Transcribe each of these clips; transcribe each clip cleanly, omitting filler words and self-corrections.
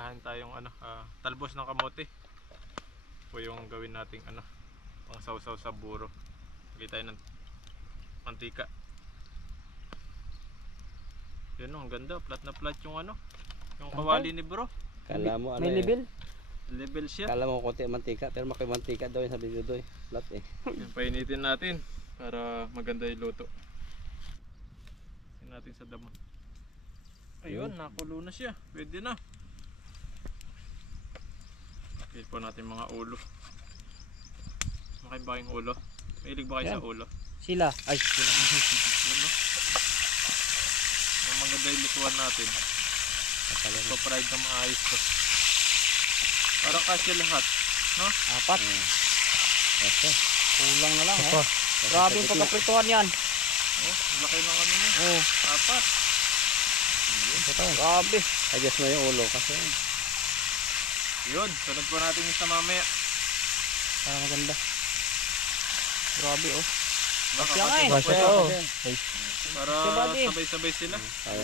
maghahain tayong talbos ng kamote. Po yung gawin nating pang sausaw sa buro. Lagay tayo ng mantika. Yun, ang ganda, flat na flat yung yung kawali ni bro. Kala mo may level. Level siya. Kala mo konti mantika, pero makimantika daw yung sabi dito eh. Flat eh. Yan, painitin natin para maganda yung luto. Sin natin sa damo. Ayun, nakulo na siya. Pwede na. Pili po natin mga ulo. Makain ba kayong ulo? Mahilig ba kayo sa ulo? Sila. Ay, sila. Yun, no? Ang maganda yung lutuan natin. Pa-fried na maayos to. Parang kasya lahat, no? 4. Okay. Kulang na lang eh. Grabe yung pagkaprituhan yan. Oh, laki ng niya. Oh. 4. Grabe. Adjust mo yung ulo kasi. Yun, sunod po natin yung sa mamaya. Para maganda. Grabe oh. Baka Yan nga eh. Para sabay-sabay sila.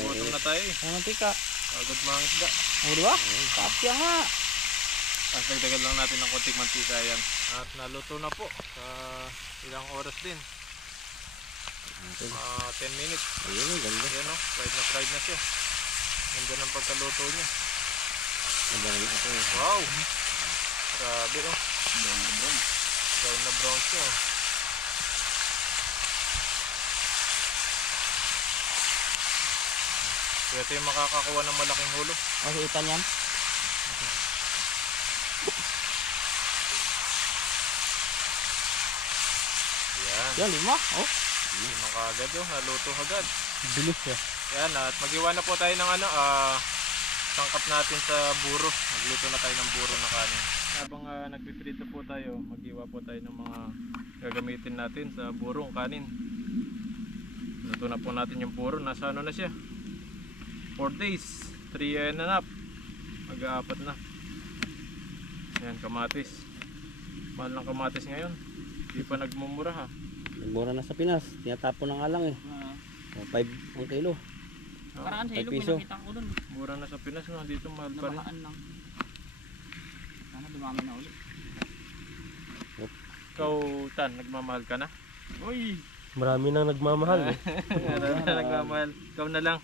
Gutom na tayo eh. Ang mantika. Agad mga isda. O diba? Kapya nga. At dagdagan lang natin ng konting mantika yan. At naluto na po sa ilang oras din. 10 minutes. Ayun, ang ganda. Yan o, fried na siya. Ganda ng pagkaluto niya. Wow! Grabe o. Brown na brown siya o. So ito yung makakakuha ng malaking hulo. Masiitan yan. Yan. Yan, 5. Oh. Lima kaagad o, naluto agad. Bilis eh. Yan, at mag-iwan na po tayo ng sangkap natin sa buro. Magluto na tayo ng buro na kanin. Habang nagpiprito po tayo, mag-iwa po tayo ng mga gagamitin natin sa burong kanin. Luto na po natin yung buro. Nasa na siya? 4 days. 3 and a half. Mag-aapat na. Yan, kamatis. Mahal ng kamatis ngayon. Hindi pa nagmumura ha. Mura na sa Pinas. Tinatapon ng alang eh. 5 ang kilo. Paraan sa ilog, piso. pinakita ko dun. Mura na sa Pinas, no? Dito mahal pa rin. Nabahaan lang. Sana dumami na ulit. Ikaw, Tan, nagmamahal ka na? Uy! Marami nang nagmamahal eh. Marami na nagmamahal. Ikaw na lang.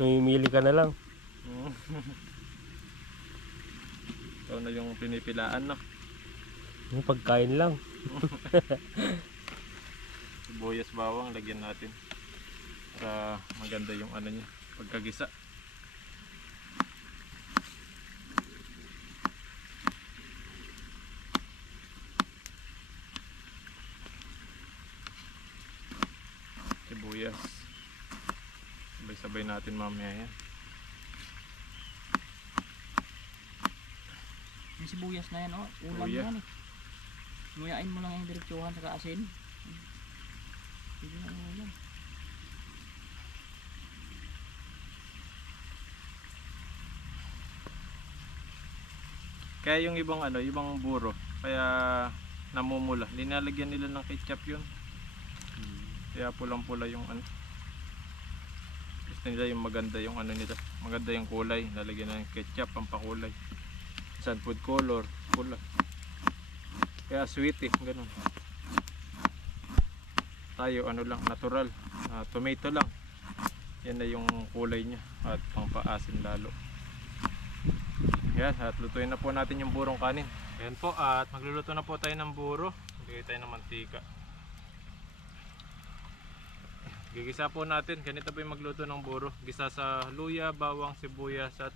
Mamimili ka na lang. Ikaw na yung pinipilaan, no? Yung pagkain lang. Sibuyas, bawang, lagyan natin para maganda yung niya, pagkagisa. Sibuyas, sabay-sabay natin mamaya yan. May sibuyas na yan oh. Ulam Luya. yan eh. Muyain mo lang yung diretsuhan sa kaasin. Sige na ulam. Kaya yung ibang ibang buro, kaya namumula. Linalagyan nila ng ketchup yun. Kaya pulang-pula yung Gusto nila yung maganda yung nila. Maganda yung kulay. Lalagyan ng ketchup, pampakulay. Sun food color, pula. Kaya sweet eh, ganun. Tayo lang, natural. Tomato lang. Yan na yung kulay niya at pampaasin lalo. Yan, at lutuin na po natin yung burong kanin. Ayan po, at magluluto na po tayo ng buro. Maglagay tayo ng mantika. Gigisa po natin, ganito po yung magluto ng buro. Gisa sa luya, bawang, sibuyas at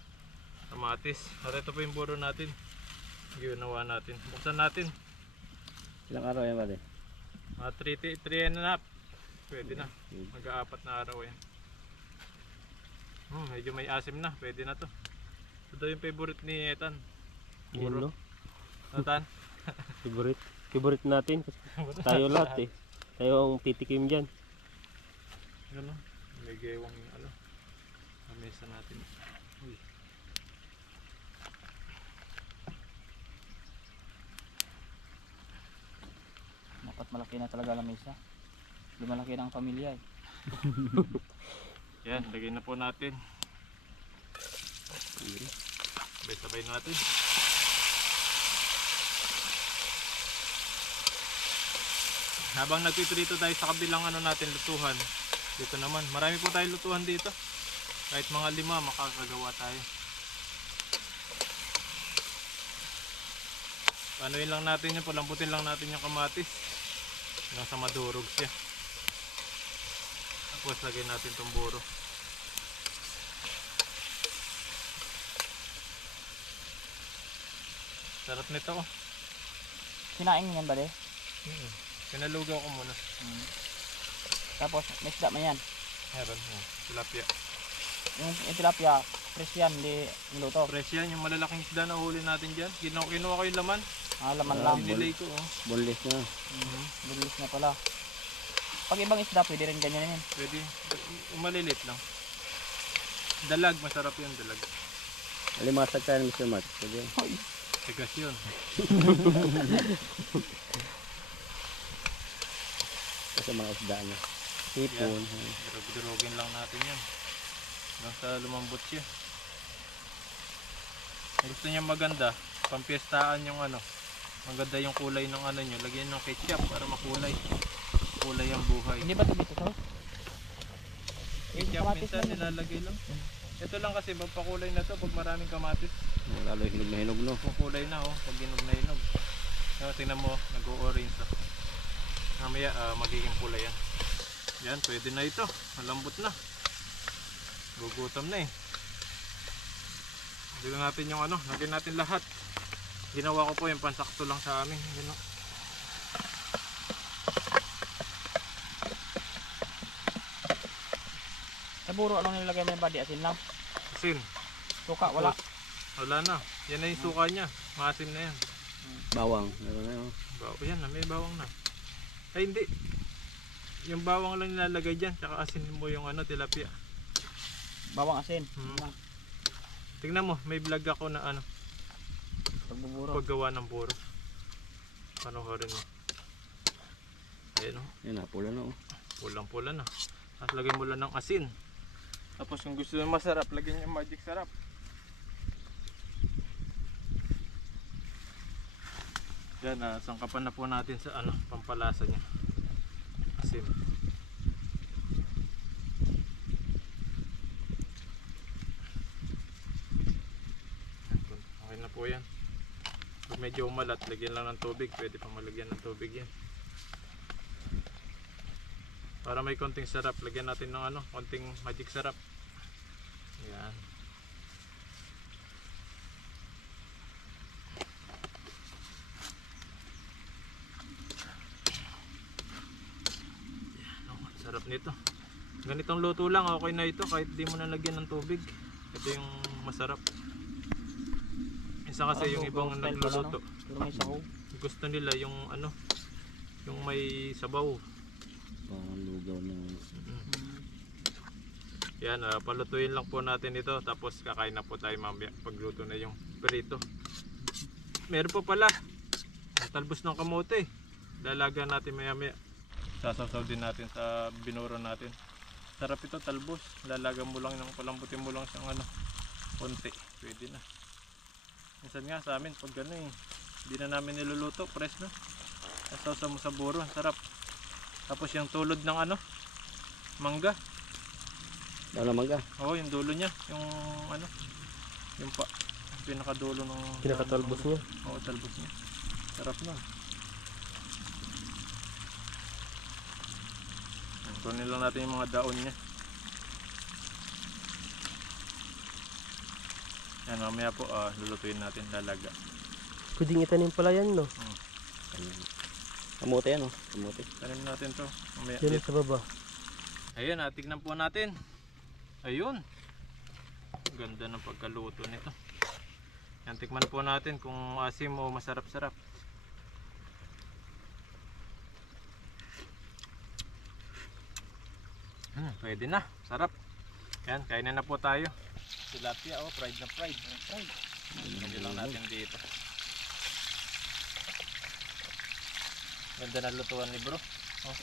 kamatis. At ito po yung buro natin. Ginawa natin. Buksan natin. Ilang araw yan pare? 3 and a half. Pwede na. Mag-aapat na araw yan. Medyo may asim na. Pwede na to. Ito yung favorite ni Ethan. Yun, no? Ethan? Favorite natin. Tayo lahat eh. Tayo ang titikim dyan. Ano? May gewang yung lamesa natin. Uy. Dapat malaki na talaga lamesa. Lumalaki na ang pamilya eh. Yan, lagay na po natin. Tambay natin. Habang nagpiprito tayo sa kabilang ano natin lutuhan, dito naman, marami po tayong lutuhan dito. Kahit mga 5 makakagawa tayo. Panuin lang natin yun, palambutin lang natin yung kamatis hanggang sa madurog siya. Tapos lagyan natin itong buro. Sarap nito oh. Sinaing mo yan ba de? Pinalugaw ko muna. Tapos may isda man yan. Meron, tilapia. Yung tilapia, fresh yan, hindi niluto. Fresh yan, yung malalaking isda na huli natin dyan. Kinuha ko yung laman. Laman lang. Sinilay ko oh. Boneless na. Bulis na pala. Pag ibang isda, pwede rin ganyan yan. Pwede, umalilit lang. Dalag, masarap yun, dalag. Alimasag ka ng Mr. Mark. Pwede. Tigas yun. Kasi mga isda niya. Hipon. Durugin lang natin yan. Hanggang sa lumambot siya. Kung gusto niya maganda, pampiestaan yung ano. Maganda yung kulay ng ano nyo. Lagyan ng ketchup para makulay. Kulay ang buhay. Hindi ba ito dito sa? Ketchup minsan nilalagay lang. Ito lang kasi magpakulay na to pag maraming kamatis. Lalo hinog na hinog, no? Kukulay na oh, pag hinog na hinog. So, tingnan mo, nag-o-orange na. Mamaya magiging pula yan. Yan, pwede na ito. Malambot na. Gugutom na eh. Lagyan natin yung ano, lagyan natin lahat. Ginawa ko po yung pansakto lang sa amin. Yan, oh. Sa buro, anong nilagay mo yung body? Asin lang? Asin. Suka, wala? Wala na. Yan na yung suka niya. Maasim na yan. Bawang. Meron na yun. Yan na, may bawang na. Ay hindi. Yung bawang lang nilalagay dyan. Tsaka asin mo yung ano, tilapia. Bawang asin. Tingnan mo, may vlog ako na ano, Pagbuburo. paggawa ng buro. Panoorin mo. Ayan o. Yan na, pula na, oh. Pulang-pula na. Tapos lagyan mo lang ng asin. Tapos kung gusto nyo masarap, lagyan nyo magic sarap. Yan, sangkapan na po natin sa ano, pampalasa niya. Asin. Okay na po yan. Pag medyo umalat, lagyan lang ng tubig. Pwede pa malagyan ng tubig yan. Para may konting sarap, lagyan natin ng ano, konting magic sarap. Yan. Sarap nito. Ganitong luto lang, okay na ito kahit di mo na lagyan ng tubig. Ito yung masarap. Isa kasi yung ibang nagluluto, Pero may sabaw. gusto nila yung ano, yung may sabaw. Pang lugaw ng... Yan, palutuin lang po natin ito tapos kakain na po tayo mamaya pagluto na yung perito. Meron po pala talbos ng kamote. Lalaga natin maya maya. Sasasaw din natin sa binuro natin. Sarap ito, talbos. Lalaga mo lang ng palambutin mo lang siyang ano, konti. Pwede na. Minsan nga sa amin pag gano'n hindi na namin niluluto, fresh na. Sasaw mo sa buro, sarap. Tapos yung tulod ng ano, mangga. Daw na mangga. Oo, yung dulo niya, yung ano, yung pinakadulo ng Pinakatalbos niya. Oo, talbos niya. Sarap nun. Kunin lang natin yung mga daon niya. Yan, mamaya po lulutuin natin, lalaga. Pwedeng itanim pala yan, no? Kamote yan, oh. Kamote. Tanim natin to. Mamaya. Yan sa baba. Ayun, tignan po natin. Ayun. Ganda ng pagkaluto nito. Yan, tikman po natin kung asim o masarap-sarap. Pwede na. Sarap. Yan, kainin na po tayo. Tilapia, oh, fried na fried. Lagyan lang natin dito. Ganda na lutuan ni bro. Oh.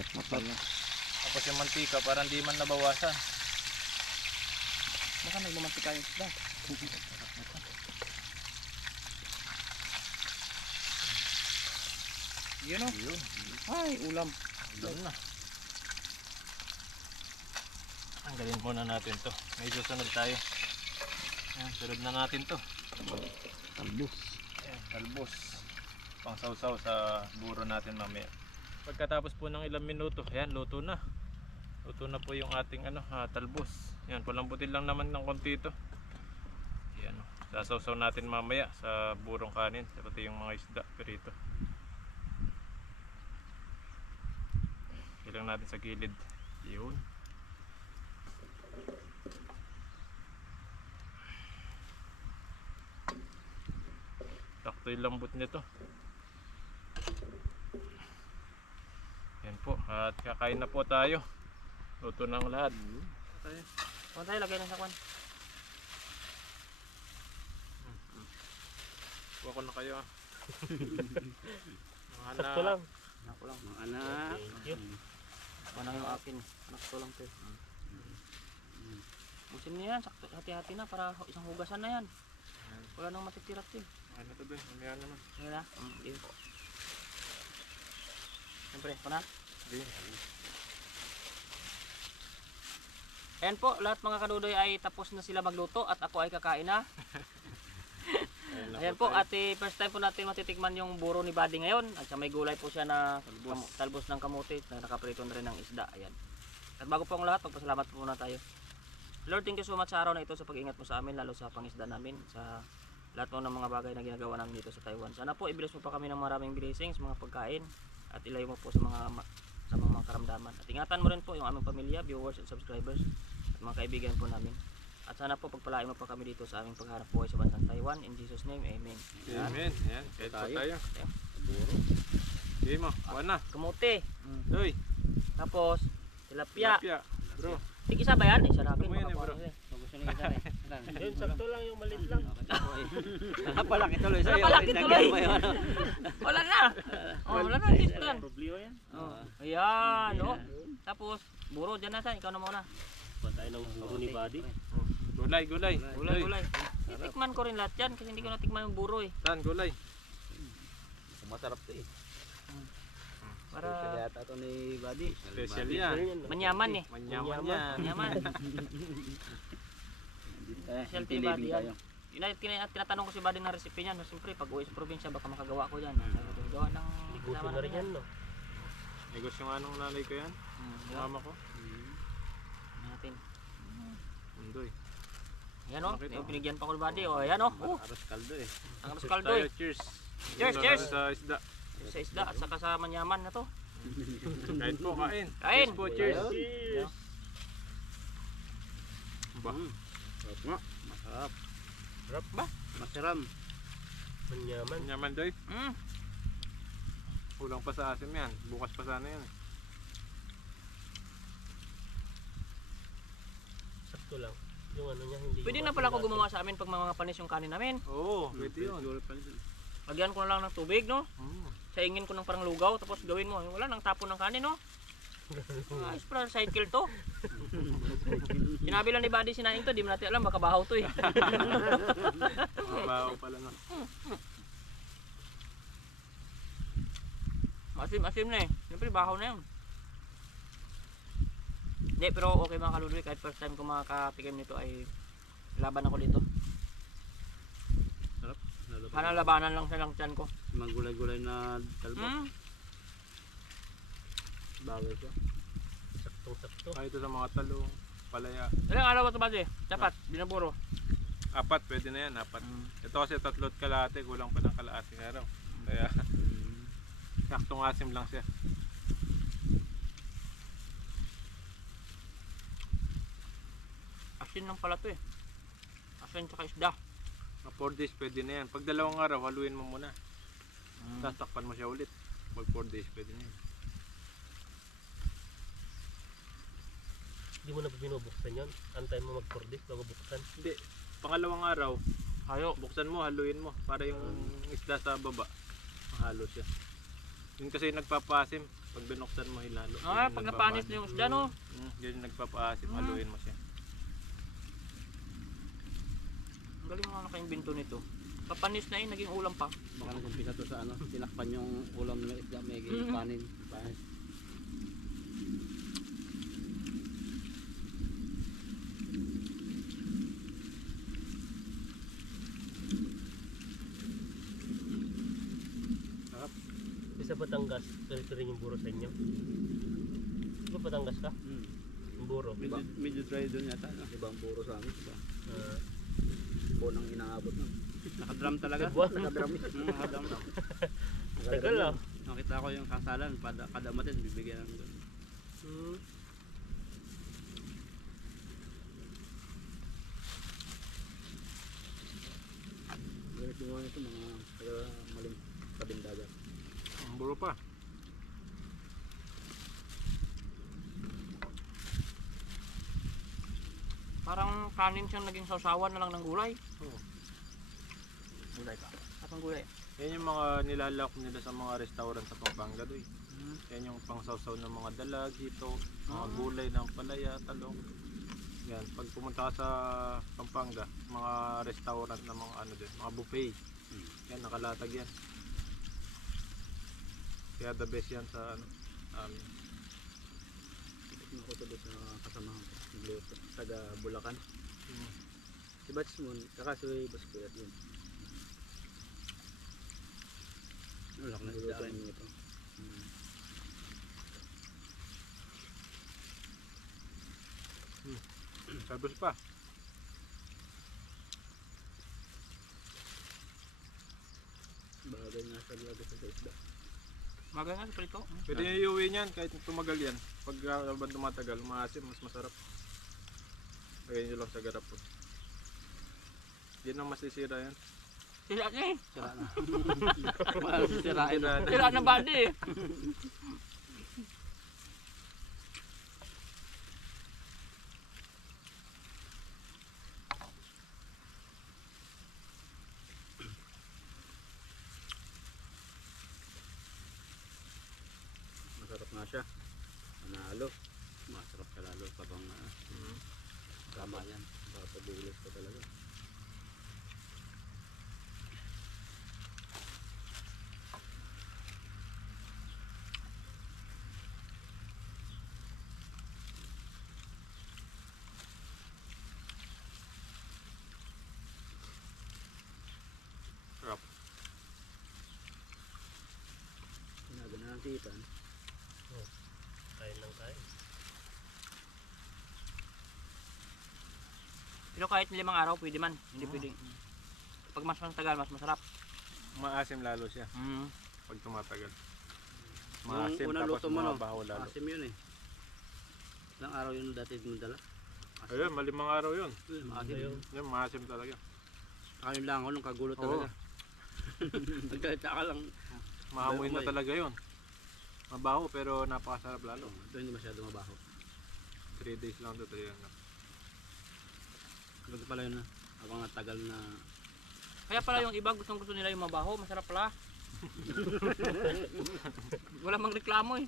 Matmatag na. Tapos yung mantika, parang di man nabawasan. Baka nagmamantika yung isda. Yun o. Ay, ulam. Ulam na. Tanggalin muna natin to. May susunod tayo. Ayan, sunod na natin to. Talbos. Ayan, talbos. Pang sausaw sa buro natin mamaya. Pagkatapos po ng ilang minuto, ayan, luto na. Luto na po yung ating talbos. Ayan, palambutin lang naman ng konti ito. Ayan, sasawsaw natin mamaya sa burong kanin, pati yung mga isda perito. Ilang natin sa gilid. Yun. Sakto yung lambot nito. Yan po. At kakain na po tayo. Luto ng lahat. Tayo. Kung tayo, lagay na sa kwan. Kuha ko na kayo ah. Mga Sakto lang. Ako lang. Mga anak. Thank you. Ako na yung akin. Anak ko lang to. Busin niya yan. Sakto, hati-hati na para isang hugasan na yan. Wala nang matitirat din. Ano to doon? Mamaya naman. Sige na. Yun. Siyempre, ako na. Sige. Ayan po, lahat mga kadudoy ay tapos na sila magluto at ako ay kakain na. Ayan po, tayo. at first time po natin matitikman yung buro ni Buddy ngayon. At sa may gulay po siya na talbos ng kamuti na nakaprito na rin ng isda. Ayan. At bago po ang lahat, magpasalamat po muna tayo. Lord, thank you so much sa araw na ito sa pag-ingat mo sa amin, lalo sa pangisda namin, sa lahat po ng mga bagay na ginagawa namin dito sa Taiwan. Sana po i-bless mo pa kami ng maraming blessings, mga pagkain, at ilayo mo po sa mga karamdaman. At ingatan mo rin po yung aming pamilya, viewers at subscribers, at mga kaibigan po namin. At sana po pagpalain mo pa kami dito sa aming pagharap buhay sa bansang Taiwan. In Jesus' name, Amen. Amen. Ayan. Kahit po tayo. Ayan. Buro. Sige mo. Kuha na. Kamuti. Uy. Tapos, tilapia. Tilapia. Bro. Tig-isa ba yan? Isa natin. Ano mo yan, bro? Gusto niyo isa eh. Yun, sakto lang yung maliit lang. Napalaki tuloy sa'yo. Napalaki Lagyan tuloy. mo yun, ano. Wala na. Oh, wala na. Tispan. Problema yan. Oh. Ayan. Oh. Tapos, buro dyan na. Ikaw na muna. Kuha tayo ng buro ni Buddy. Gulay, gulay. Gulay. Titikman ko rin lahat yan kasi hindi ko natikman yung buro eh. Tan, gulay. Masarap to eh. Para Kaya yata to ni Buddy. Special yan. manyaman eh. Manyaman yan. Manyaman. Specialty ni Buddy yan. Yun ay tinatanong ko si Buddy ng recipe niyan. Siyempre, pag uwi sa probinsya, baka makagawa ko yan. Sabi ko, gawa ng Gusto na rin yan, no? Negosyo nga nung nanay ko yan. Gawa Mama ko. natin. Undoy. Ayan o, Bakit, oh? pinigyan pa ko ni Buddy. O, ayan o. Aros kaldo eh. Ang Cheers raskaldo tayo. eh. Cheers. Cheers, Ito cheers. Sa isda. Sa isda at saka sa manyaman na to. Kain po, kain. Kain. Cheers po, cheers. Cheers! Ba? Sarap nga. Masarap. Sarap ba? Masaram. Manyaman. Manyaman doy. Mm. Kulang pa sa asim yan. Bukas pa sana yan. Sakto lang. Yung ano niya, hindi Pwede yung na pala ako asin gumawa sa amin pag mga panis yung kanin namin. Oo, pwede yun. Lagyan ko na lang ng tubig, no? Mm. Saingin ko ng parang lugaw, tapos gawin mo. Wala nang tapon ng kanin, no? Ayos pala, cycle to. Sinabi lang ni Buddy sinaing to, di mo natin alam, baka bahaw to eh. Mabaho pala na. Asim-asim na eh. Siyempre, bahaw na yun. Hindi, pero okay mga kaludoy, kahit first time ko makakatikim nito ay laban ako dito. Sarap. Sana labanan lang sa lang tiyan ko. Mga gulay-gulay na talbos. Hmm? Bagay siya. Saktong-sakto. Kahit ito sa mga talong, palaya. Ilang araw ba ito Buddy? Dapat, binaburo. 4, pwede na yan. 4. Ito kasi 3 kalahati, kulang pa ng kalahati araw. Kaya, saktong asim lang siya. Asin lang pala to eh. Asin tsaka isda. Mga 4 days pwede na yan. Pag 2 araw, haluin mo muna. Tapos takpan mo siya ulit. Pag 4 days pwede na yan. Hindi mo na binubuksan yun. Antay mo mag-cordis bago buksan. Hindi. Pangalawang araw, Hayo. buksan mo, haluin mo. Para yung isda sa baba, mahalo siya. Yun kasi yung nagpapasim. Pag binuksan mo, hilalo. Ah, Yun pag yung napanis na yung isda no? Yun yung nagpapasim, haluin mo siya. Galing nga naka-invento nito. Papanis na yun, naging ulam pa. Baka nagkumpisa to sa ano, tinakpan yung ulam ng isda, may Mhm. kanin. Panis. Sa Batangas, ganito rin yung buro sa inyo. Di ba Batangas ka? Yung buro. Medyo dry doon yata. No? Ibang puro sa amin. Diba? Ah, Bonang inaabot no? Nakadrum talaga. Buwan. Nakadrum. Nakadrum. tagal ah. Nakita ko yung kasalan, kada matin bibigyan ng doon. Hmm. Ganit yung mga ito, mga maling kabindaga. Ang buro pa. Parang kanin siyang naging sausawan na lang ng gulay. Oo. Gulay ka. Atong gulay. Yan yung mga nilalak nila sa mga restaurant sa Pampanga doy. Yan yung pangsawsaw ng mga dalag, hito, mga gulay ng palaya, talong. Yan, pag pumunta ka sa Pampanga, mga restaurant na mga ano din, mga buffet. Yan, nakalatag yan. Kaya the best yan sa ano, Tignan ko tuloy sa kasamahan ko. Nagluto. Taga Bulacan. Si Batsmon, kakasuy Baskulat yun. Wala ko na isdaan ito. sabos pa. Bagay nga sa laga sa isda. Magay nga sa prito. Pwede nyo iuwi niyan kahit tumagal yan. Pag habang tumatagal, maasim, mas masarap. Lagay nyo lang sa garapon. Yan ang masisira yan. Sila na eh. Sira na. Mahal sirain na. Sila na body eh. Masarap nga siya. Manalo. Masarap ka lalo kapag tama yan. Baka pabulis ka talaga. Sarap. Sinagana ng titan. Kain lang kain. Pero kahit 5 araw, pwede man. Hindi pwedeng. Pag mas tagal, mas masarap. Maasim lalo siya pag tumatagal. Maasim Yung unang tapos luto mo no, mabaho lalo. asim yun eh. Ilang araw yun dati mo dala? Ayun, malimang araw yun. Asim. Yan, maasim talaga. Ayun lang ako nung kagulo talaga. Nagkataka lang. Mahamoy na Umay. talaga yun. Mabaho pero napakasarap lalo. Ito hindi masyado mabaho. 3 days lang ito. Yan. Ganito pala yun na. Habang natagal na. Kaya pala yung iba gusto nila yung mabaho, masarap pala. Wala mang reklamo eh.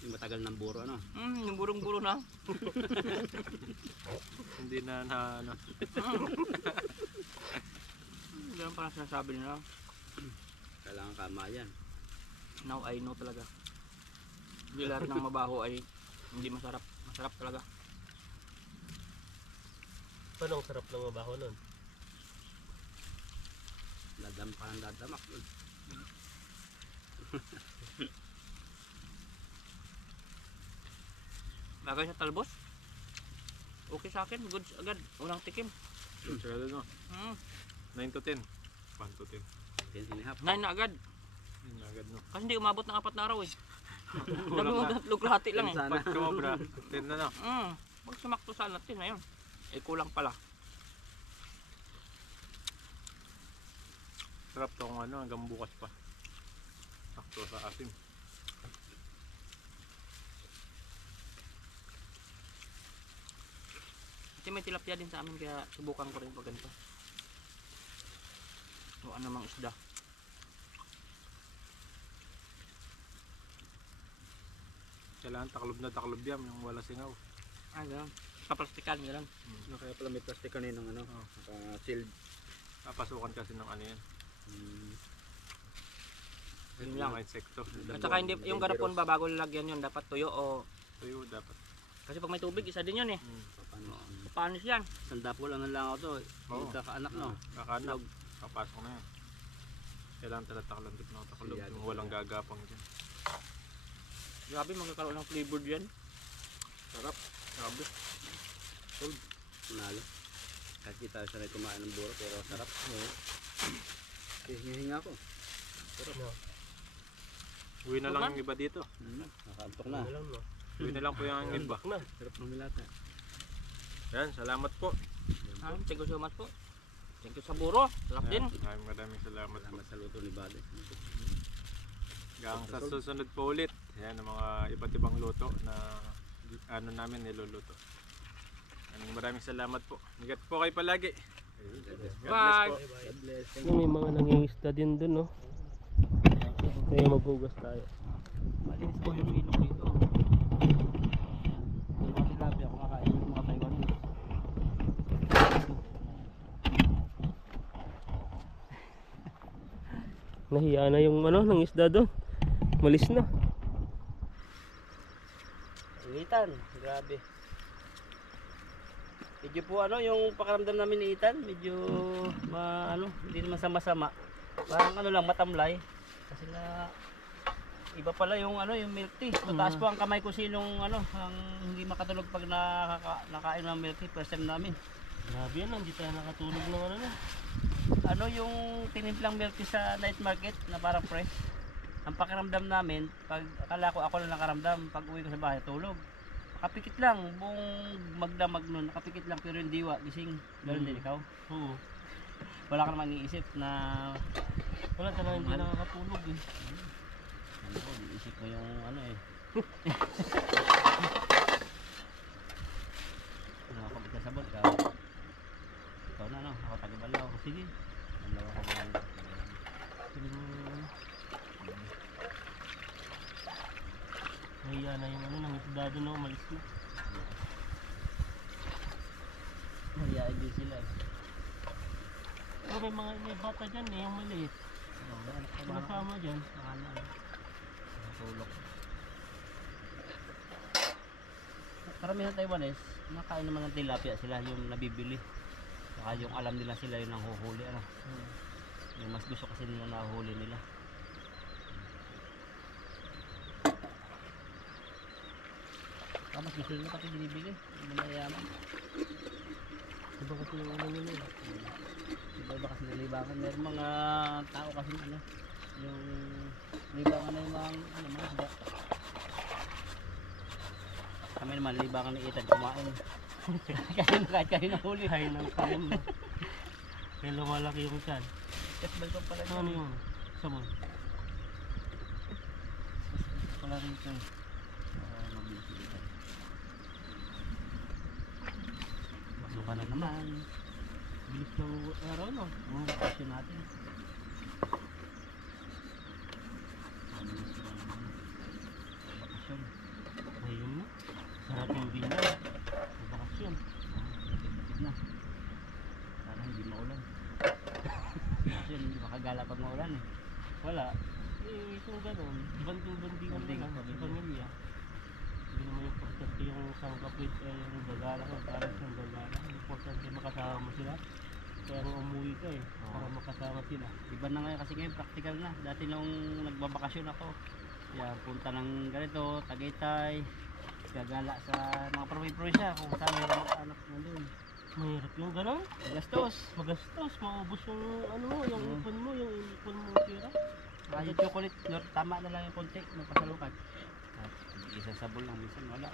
Yung matagal ng buro ano. Yung burong-buro na. Hindi na ano. Ganun pala sinasabi nila. Kailangan kama yan. Now I know talaga. Hindi lahat ng mabaho ay hindi masarap. Masarap talaga. Paano ang sarap ng mabaho nun? Ladampahan ladamak yun. Bagay sa talbos. Okay sa akin, goods agad. Unang tikim. Sigurado no. 9 to 10. 1 to 10. 10.5. 9 na agad. Yun na agad no. Kasi hindi umabot ng 4 na araw eh. Kulang na. Luglati lang eh. Sana. Pag kumobra, 10 na no. Pag sumakto sa natin na yun. Eh kulang pala. Sarap to kung ano, hanggang bukas pa. Sakto sa asim. Kasi may tilapia din sa amin kaya subukan ko rin pag ganito. O ano mang isda. Kailangan taklob na taklob yan, yung wala singaw. Ah, gano'n. Kaplastikan, gano'n. Kaya pala may plastic kanina ng ano, sealed. Papasukan kasi ng ano yan. Yun lang. Mga insekto. At saka hindi, yung garapon ba bago lalagyan yun, dapat tuyo o... Tuyo dapat. Kasi pag may tubig, isa din yun eh. Paano? Panis yan. Sandapo lang lang ako to. Oo. Kakaanak no. Kakanak. Papasok na yan. Kailangan talataklandot na takalog. Siyado Yung walang gagapang dyan. Grabe, magkakaroon ng flavored yan. Sarap. Grabe. Manalo. Kahit di tayo sanay kumain ng buro pero sarap. Hinga ako. Uwi na lang yung iba dito. Nakaantok na. Ano lang, no? Uwi na lang po yung iba. Na. Sarap ng milata. Yan, salamat po. Thank you so much po. Thank you sa buro. Sarap din. Maraming salamat po. Salamat sa luto ni Bade. Hanggang sa susunod po ulit. Yan ang mga iba't ibang luto na ano namin niluluto. Maraming salamat po. Ingat po kayo palagi. God bless Bye. po. God bless. Thank May mga nangingisda din dun, no? Kaya maghugas tayo. Malinis po yung ilog dito. Yung mga sinabi ako kakain yung mga Taiwanese. Nahiya na yung ano, nangisda doon. Malis na. Itan, grabe. Medyo po ano, yung pakaramdam namin ni Itan, medyo hindi naman sama-sama. Parang ano lang, matamlay. Kasi na iba pala yung ano, yung milk tea. Tataas po ang kamay ko sinong ano, ang hindi makatulog pag nakain ng milk tea, first time namin. Grabe yan, hindi tayo nakatulog ng ano na. Ano yung tinimplang milk tea sa night market na parang fresh. Ang pakiramdam namin, pag akala ko ako lang nakaramdam, pag uwi ko sa bahay, tulog. Nakapikit lang, buong magdamag nun, nakapikit lang, pero yung diwa, gising. Ganun din ikaw. Oo. Wala ka namang iisip na, Wala talaga hindi nakakatulog eh. ano ko, iisip mo yung ano eh. Nakakabot ka sabon ka. Ikaw na, no? Ako taga-balaw. Sige. Balaw ako na. Sige mo ano. Nahiya na yung ano, nangisda doon, no? Malis na. Mahihain din sila eh. Pero may bata dyan eh, yung maliit. Kasama dyan. Tulog. Karamihan Taiwanese, nakain naman ng tilapia sila, yung nabibili. Saka yung alam nila sila yung nanghuhuli. Ano? Yung mas gusto kasi nila nahuli nila. Mas gusto nila pati binibili. Hindi na mayayaman. Diba kasi yung ano nila eh. Iba kasi nalibangan. Meron mga tao kasi ano, yung libangan na yung mga isda. Kami naman libangan ni Ethan kumain. kahit kayo nahuli. Kain ng kain. No? Kaya lumalaki yung tiyan. Kasbal pa pala Ano yun? Sabon. pala rito. Mabilis si Ethan. Masukan na naman. Bilis ng araw, no? Bakasyon natin. Bakasyon. Ayun na. Sarap yung villa. Bakasyon. Kapit na. Sana hindi maulan. Kasi hindi makagala pag maulan eh. Wala. Eh, kung gano'n, banding-bandingan na lang sa pamilya. Hindi naman yung importante yung isang kapit yung gagala ko, parang siyang gagala. Importante makasama mo sila. Kaya nga umuwi ka eh, para makasama sila. Iba na ngayon kasi ngayon practical na. Dati nung nagbabakasyon ako, yan, punta ng ganito, Tagaytay, gagala sa mga probinsya kung saan mayroon mga anak mo doon. Mahirap yung gano'n. Gastos. Magastos, maubos yung ano mo, yung ipon mo, yung ipon mo pera. Yung chocolate, tama na lang yung konti ng pasalukan. At isang sabon lang, minsan wala.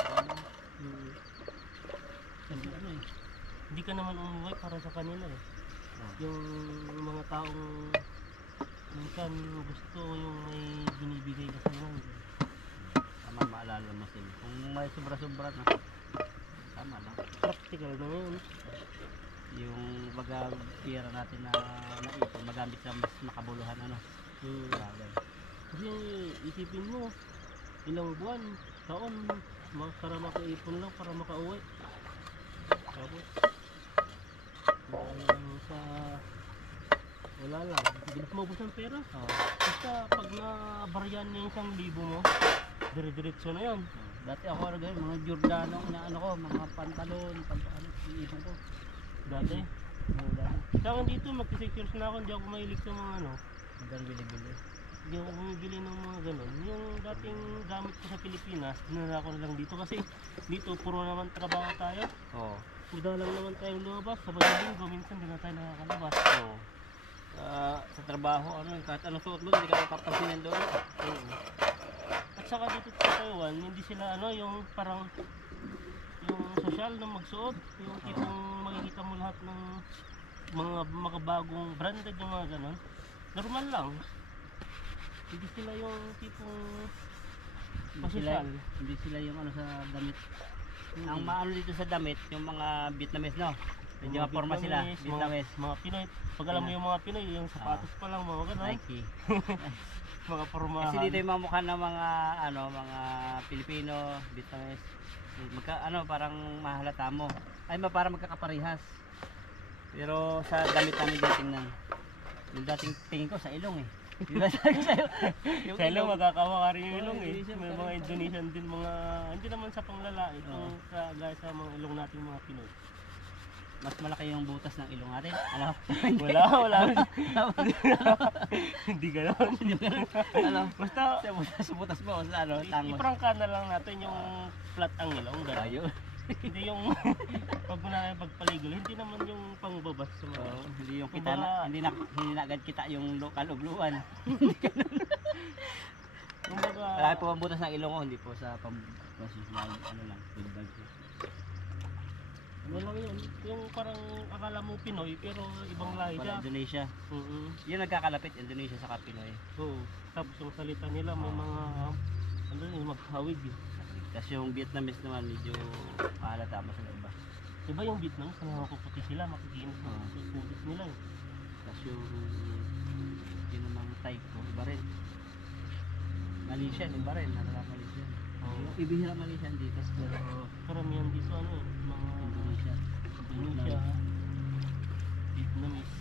Kasi ano eh. Hindi ka naman umuwi para sa kanila eh. Yung mga taong minsan gusto yung may binibigay ka sa mga. Tama, maalala mo sila. Kung may sobra-sobra na, tama lang. Practical na yun. Yung baga pira natin na naipon, magamit sa mas makabuluhan ano. Bagay. Kasi isipin mo, ilang buwan, taon, para makaipon lang, para makauwi. Tapos, sa wala lang, bilis maubos ng pera. Basta pag nabaryan niya yung 1,000 mo, dire-diretso na yan. Dati ako ano ganyan, mga Giordano, ano ko, mga pantalon, iipon ko. Dati. Sa akin dito, mag-6 years na ako, hindi ako mahilig sa mga ano. Madang bili-bili. Hindi ako bumibili ng mga ganun. Yung dating gamit ko sa Pilipinas, dinala ko na lang dito kasi dito puro naman trabaho tayo. Oo. Puro lang naman tayong lumabas. Sa Linggo, minsan din na tayo nakakalabas. Oo. Sa trabaho, ano, kahit anong suot mo, hindi ka papansinin doon. Oo. At saka dito sa Taiwan, hindi sila ano, yung parang yung social na magsuot. Yung tipong makikita mo lahat ng mga makabagong branded yung mga ganun. Normal lang. Hindi sila yung tipong pasosyal. Hindi sila yung ano sa damit. Ang maano dito sa damit, yung mga Vietnamese, no? Medyo maporma sila, Vietnamese. Mga Pinoy. Pag alam mo yung mga Pinoy, yung sapatos pa lang mga ganun. Nike. Mga pormahan. Kasi dito yung mga mukha ng mga ano, mga Pilipino, Vietnamese. Parang mahalata mo. Ay, parang magkakaparehas. Pero sa damit namin dito tingnan. Yung dating tingin ko sa ilong eh. Diba sabi ko sa'yo? Sa ilong magkakawa ka rin yung ilong eh. Indonesian May pa mga rin. Indonesian din mga, hindi naman sa panglalaki. Itong gaya sa mga ilong natin mga Pinoy. Mas malaki yung butas ng ilong natin. Ano? Wala. Hindi gano'n. Ano? Basta, Sa butas mo, sa ano, tangos. iprangka na lang natin yung flat ang ilong. Gano'n. Tayo. Hindi yung pag muna kayo pagpaligol, hindi naman yung pangbabas sa mga. Hindi yung kita na, hindi na agad kita yung kalubluan. Kumbaga, Malaki po ang butas ng ilong ko, hindi po sa pang-professional, ano lang, feedback ko. ano lang yun, yung parang akala mo Pinoy pero ibang lahi siya. Para Indonesia. Yung nagkakalapit, Indonesia sa Pinoy. Oo. Tapos yung salita nila may mga ano yun, maghawig eh. Tapos yung Vietnamese naman, medyo mahalata mo sa iba. Iba yung Vietnam, sa mga kuputi sila, makikinis na sa putis nila eh. Tapos yung namang type ko, iba rin. Malaysian, iba rin, nakala Malaysian. Oo. Ibihira Malaysian dito, pero Karamihan dito ano eh, mga Indonesia. Indonesia, Vietnamese.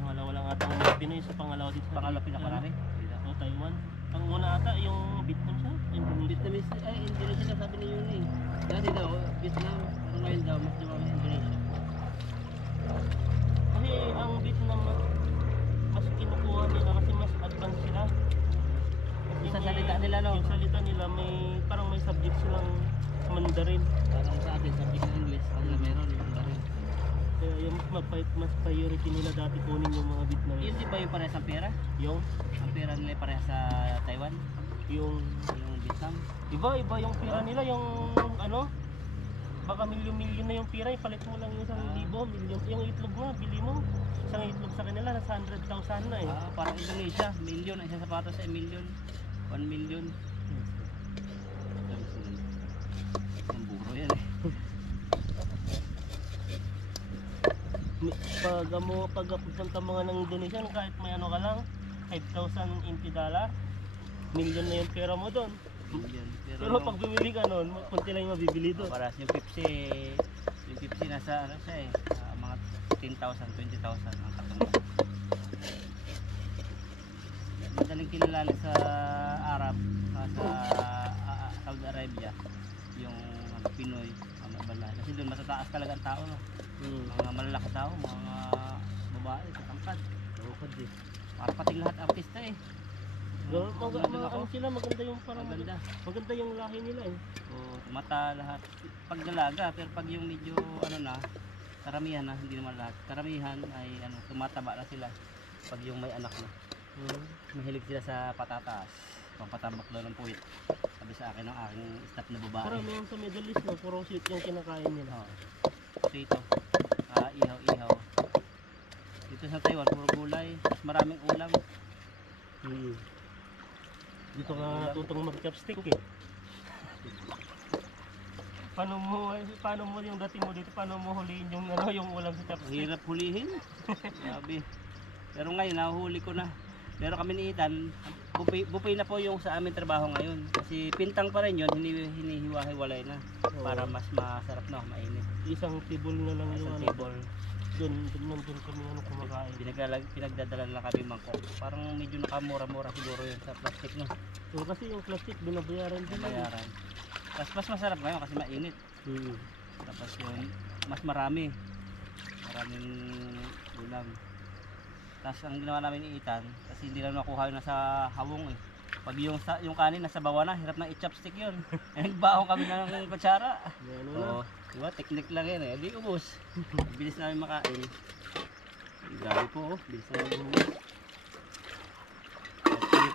Pangalawa lang ata ang Pinoy sa pangalawa dito sa Pangalawa pinakarami. O Taiwan. Ang una ata yung Vietnam siya, Indonesia. Vietnamese, ay Indonesia sabi ni Yun eh. Dati daw, Vietnam, pero ngayon daw, mas dumami Indonesia. Kasi ang Vietnam mas kinukuha nila kasi mas advanced sila. Kasi Yung sa salita nila, no? Yung salita nila may parang may subject silang Mandarin. Parang sa atin, subject ng English, kanila meron yung rin. Kaya yung mas priority nila dati kunin yung mga Vietnamese. Yun di ba yung parehas ang pera? Yung Ang pera nila parehas sa Taiwan? yung Yung Vietnam? iba yung pira nila, yung ano, baka milyon-milyon na yung pira, ipalit mo lang yung 1,000, milyon. Yung itlog mo, bili mo. Isang itlog sa kanila, nasa 100,000 na eh. Parang Indonesia, million, ang isang sapatos ay million. 1 million. Ang buro yan eh. Pag pupunta mga ng Indonesia, kahit may ano ka lang, 5,000 NT dollar, million na yung pera mo doon. Million. Pero pag bumili ka noon, kunti lang yung mabibili doon. Parehas yung Pepsi nasa ano siya eh, mga 10,000, 20,000 ang katong. Madaling kilala sa Arab, sa Saudi Arabia, yung Pinoy, mga balay. Kasi doon matataas talaga ang tao, no? Mga malalaki tao, mga babae, katangkad. Bukod eh. Para pating lahat artista eh. Ano sila, maganda yung parang Maganda. maganda yung lahi nila eh. So, mata lahat. Pag dalaga, pero pag yung medyo ano na, karamihan na, hindi naman lahat. Karamihan ay ano, tumataba na sila pag yung may anak na. Mahilig sila sa patatas. Pampatambak daw ng puwit. Sabi sa akin ng aking staff na babae. Karamihan sa Middle East, no, puro sweet yung kinakain nila. Oo. Potato. Ihaw-ihaw. Dito sa Taiwan, puro gulay. Mas maraming ulam. Dito nga natutong mag-chopstick eh. Paano mo yung dating mo dito, paano mo huliin yung ano, yung ulam sa Ang chopstick? hirap hulihin. Sabi. Pero ngayon, nahuhuli ko na. Pero kami ni Ethan, Bupay na po yung sa amin trabaho ngayon. Kasi pintang pa rin yun, hinihiwa-hiwalay na. Oo. Para mas masarap na, mainit. Isang tibol na lang yung Isang ano. table. Nandun kami kumakain. Pinagdadala lang kami mangkok. Parang medyo nakamura-mura siguro yun sa plastic no. So, kasi yung plastic binabayaran din. Bayaran. Tapos mas masarap ngayon kasi mainit. Hmm. Tapos yun, mas marami. Maraming ulam. Tapos ang ginawa namin ni Ethan, kasi hindi lang nakuha yun nasa hawong eh. Pag yung kanin nasa bawa na, hirap na i-chopstick yun. Nagbaong kami ng kutsara. Ano na. Oo, diba? Technique lang yun eh. Di ubos. Bilis namin makain. Grabe po oh. Bilis namin ubos.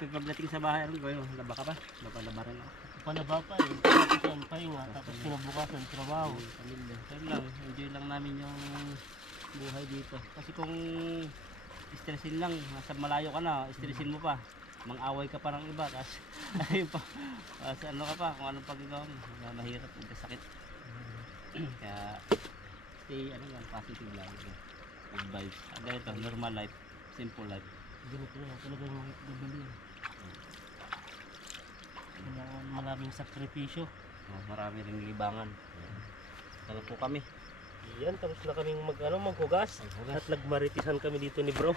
Pagdating sa bahay, ano gawin mo? Laba ka pa? Laba rin ako. Panaba pa eh. Tapos yan, pahinga. Tapos kinabukasan, trabaho. Pamilya. Kaya lang, enjoy lang namin yung buhay dito. Kasi kung stressin lang, nasa malayo ka na, stressin mo pa. Mang-away ka pa ng iba, kasi ayun pa, kasi ano ka pa, kung anong pagkagawa mo, mahirap, magkasakit. Kaya, stay, ano lang, positive lang. Good vibes. Ano ito, normal life, simple life. Ganito na talagang gabali. Kailangan maraming sakripisyo. Marami ring libangan. Tala po kami. Yan, tapos na kaming maghugas. Maghugas. At nagmaritisan kami dito ni bro.